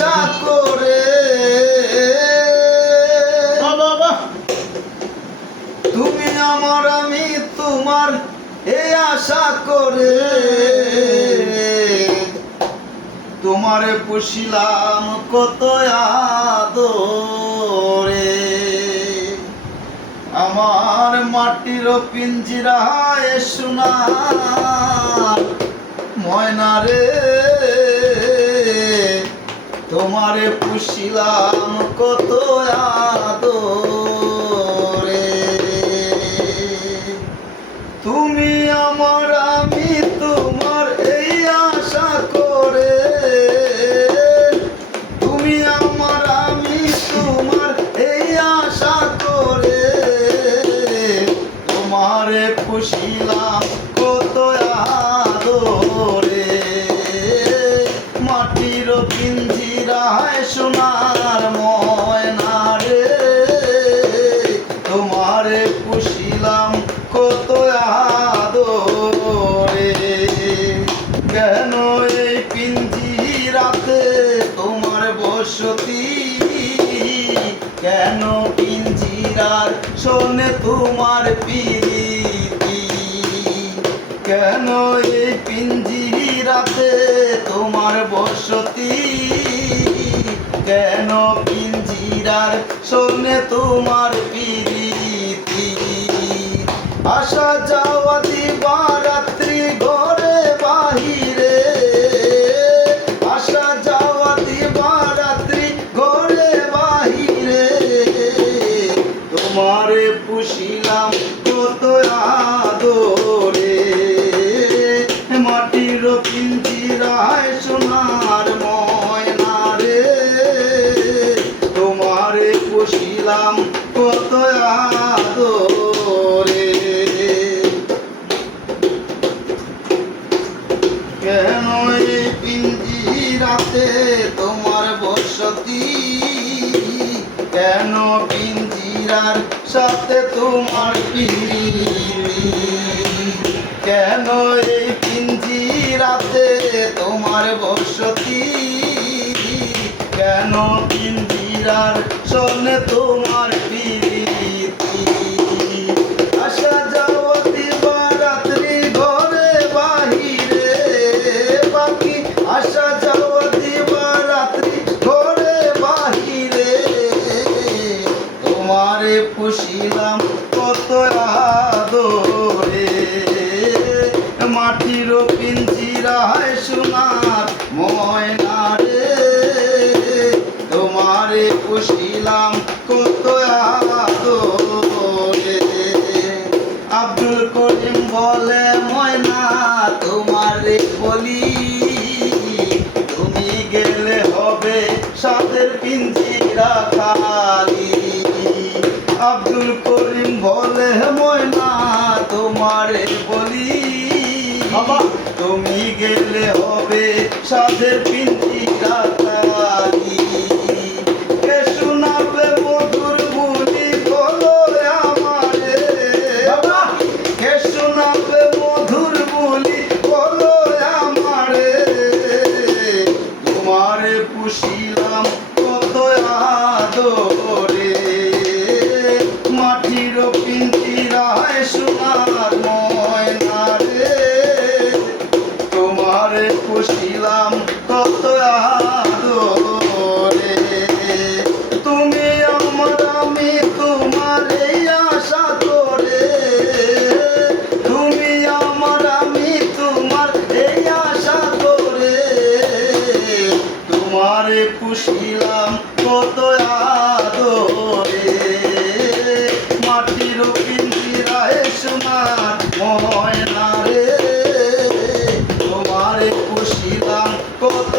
আশা করে তুমি আমার আমি তোমার এই আশা করে তোমারে পুষিলাম কত আদরে আমার মাটির পিঞ্জিরায় সোনার ময়না রে তোমারে পুষিলাম কত আদরে তুমি আমার আমি তোমার এই আশা করে তুমি আমার আমি তোমার এই আশা করে তোমারে পুষিলাম কত আদরে মাটির পিঞ্জিরায় সোনার ময়না রে তোমারে পুষিলাম কত আদরে কেন এই পিঞ্জিরাতে তোমার বসতি কেন পিঞ্জিরার শোনে তোমার প্রীতি কেন এই পিঞ্জিরাতে তোমার বসতি কেন পিঞ্জিরার শোনে তোমার প্রীতি আসা যাওয়া দিবা রাত্রি ঘরে বাহিরে আসা যাওয়া দিবা রাত্রি ঘরে বাহিরে তোমারে পুষিলাম কত আদরে মাটির পিঞ্জিরায় সোনার ময়না রে তোমারে পুষিলাম কত আদরে কেন এই পিঞ্জিরাতে তোমার বসতি কেন পিঞ্জিরার সাথে তোমার প্রীতি কেন এই পিঞ্জিরাতে তোমার বসতি কেন পিঞ্জিরার সঙ্গে তোমার প্রীতি আসা যাওয়া দিবা রাত্রি ঘরে বাহিরে বাকি আসা যাওয়া দিবা রাত্রি ঘরে বাহিরে তোমারে পুষিলাম কত আদরে মাটির পিঞ্জিরায় সোনার ময়না রে তোমারে পুষিলাম কত আদরে আব্দুল করিম বলে ময়না তোমারে বলি তুমি গেলে হবে সাথের পিঞ্জিরা খালি আব্দুল করিম বলে ময়না তোমারে বলি তুমি গেলে হবে সাথের পিঞ্জিরা খালি কে শোনাবে মধুর বুলি বলো আমারে কে শোনাবে মধুর বুলি বলো আমারে তোমারে পুষিলাম কত আদরে মাটির পিঞ্জিরায় সোনার ময়না রে তোমারে পুষিলাম কত আদরে তুমি আমার আমি তোমার এই আশা করে তুমি আমার আমি তোমার এই আশা করে তোমারে পুষিলাম কত আদরে মাটির পিঞ্জিরায় সোনার ময়না রে তোমারে পুষিলাম কত